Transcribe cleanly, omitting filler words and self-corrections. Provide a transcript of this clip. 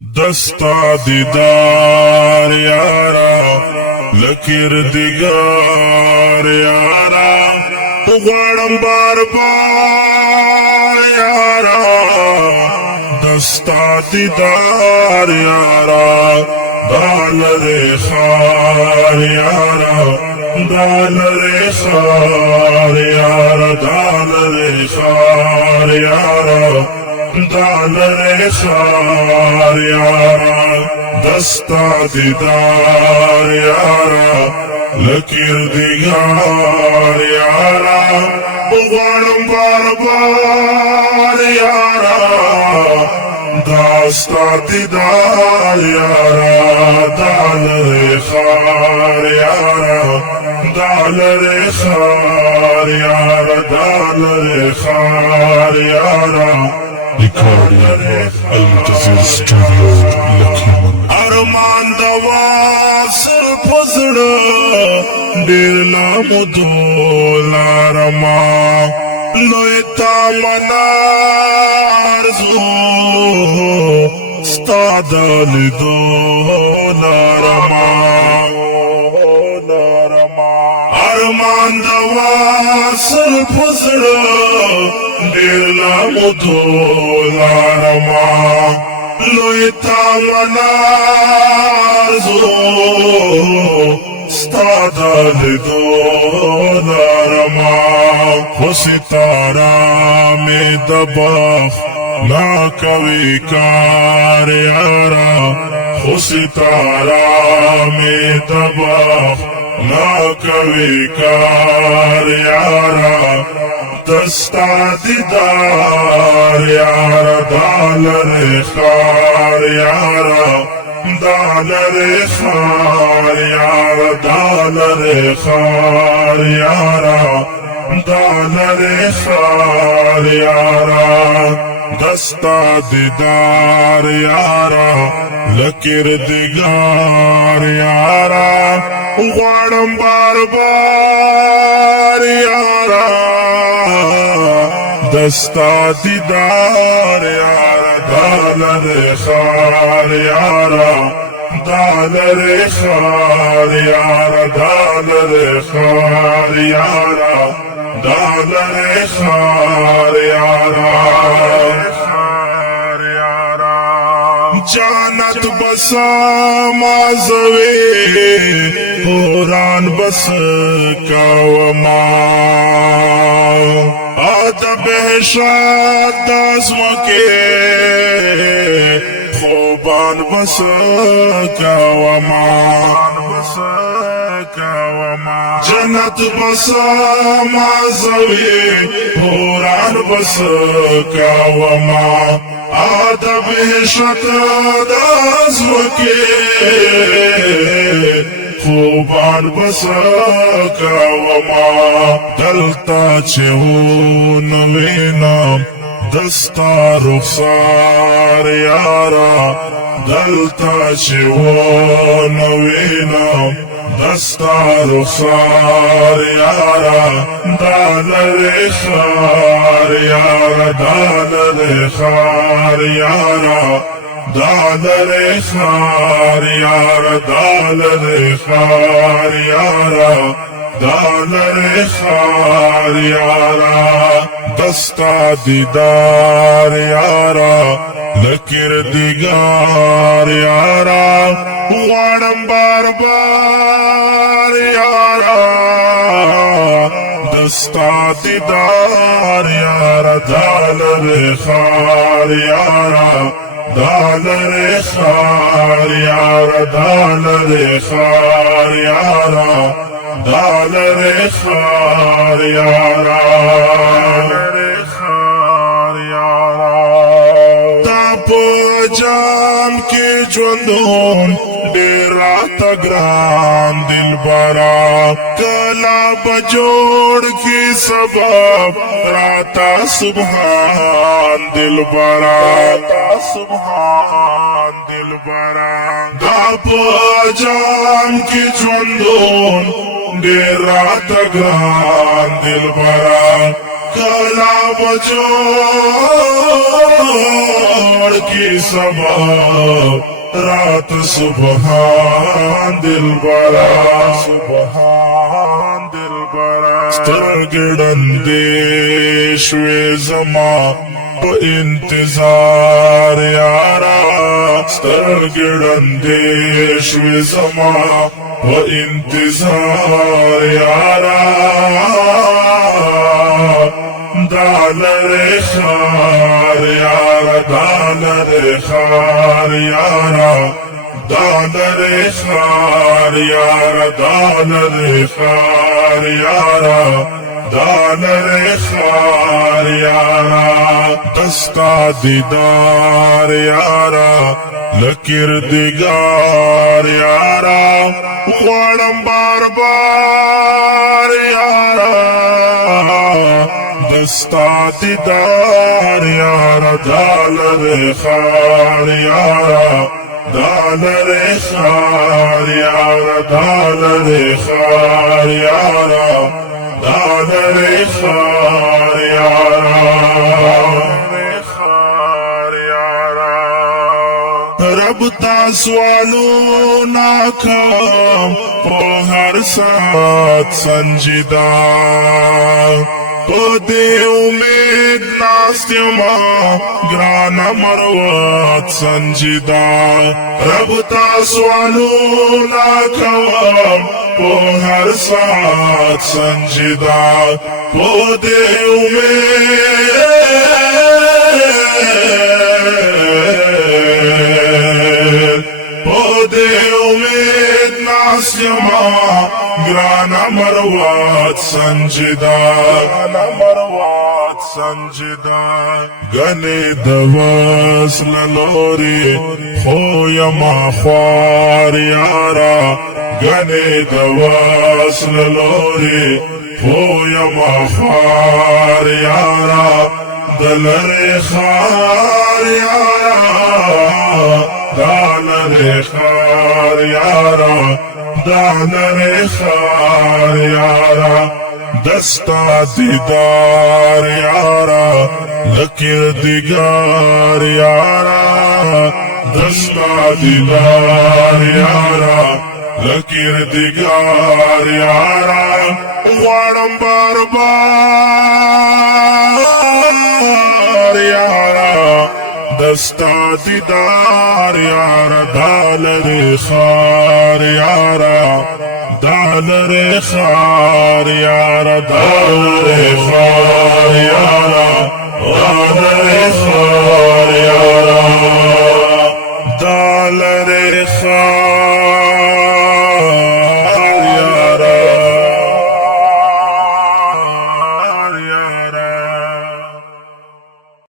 दस्ता दीदार यारा लकीर दिगार यारा उगाड़म बार बार यारा दस्ता दीदार यारा दाल रे खार यारा दाल रे खार यारा दाल रे खार यारा दाल रे खार यारा दस्ता दीदार यारा लकीर दिगार यारा उगाड़म बार बार यारा दस्ता दीदार यारा दाल रे खार यारा दाल रे खार यारा दाल रे खार यारा Al-Muntazir Studio, Lakhiman. अरमान दवा सर फसड़ा दिला मुदोला रमा लोयता मनारजो स्तादल दो नारमा अरमान दवा सर फसड़ा दिला मुदोला रमा लोयता मनारजो स्तादल दो नारमा हो सितारा में दबाख ना कभी कार यारा हो सितारा में दबाख ना कभी कार यारा दस्ता दीदार यारा दाल रे खार यारा दाल रे खार यारा दाल रे खार यारा दाल रे खार यारा दस्ता दीदार यारा लकीर दिगार यारा उगाड़म बार बार यारा दस्ता दीदार यारा दाल रे खार यारा दाल रे खार यारा दाल रे खार यारा दाल रे खार यारा जानत बसा माजवे पुरान बस कावमा आदब शादाज़्म के خوبان بس कावमा जन्नत बस माजवे पुरान बस कावमा आदब शादाज़्म के خوبان बस कावमा दलता चेहून वेनाम दस्ता रुखसार यारा दलता चेहून वेनाम दस्ता रुखसार यारा दाल रे खार यारा दाल रे खार यारा दाल रे खार यारा दाल रे खार यारा दाल रे खार यारा दस्ता दीदार यारा लकीर दिगार यारा उगाड़म बार बार यारा दस्ता दीदार यारा दाल रे खार यारा दाल रे खार यारा दाल रे खार यारा दाल रे खार यारा तापो जाम के ज्वंदोन डेरा तग्रान दिल बरा कला बजोड़ की सबब राता सुबहान दिल बरा सुबहान दिल बरा तापो जाम के ज्वंदोन डेरा तग्रान दिल बरा کلا بجوڑ کی سبب رات سبحان دل برا سبحان دل برا سترگڑن دیشوی زما پا انتظار یارا سترگڑن دیشوی زما پا انتظار یارا دالر خار یارا دالر خار یارا دالر خار یارا دالر خار یارا دالر خار یارا دستا دیدار یارا لکردگار یارا غوڑم بار بار یارا دستا دیدار یارا دالر خار یارا دالر خار یارا دالر خار یارا دالر خار یارا رب تا سوالو ناکام پو ہر ساتھ سنجیدہ پو دے امید ناستیما گرانا مروات سنجیدہ رب تا سوالو ناکام پو ہر ساتھ سنجیدہ پو دے امید ناسیما گرانا مروات سنجیدہ گنے دواس للوری خویما خوار یارا گنے دواس للوری خویما خوار یارا دلر خار یارا دالر خار یارا دالر خار یارا دستا دیدار یارا لکردگار یارا دستا دیدار یارا لکردگار یارا غوڑم بار بار یارا دستا دیدار یارا دالر خار یارا دالر خار یارا دالر خار یارا دالر خار یارا دالر خار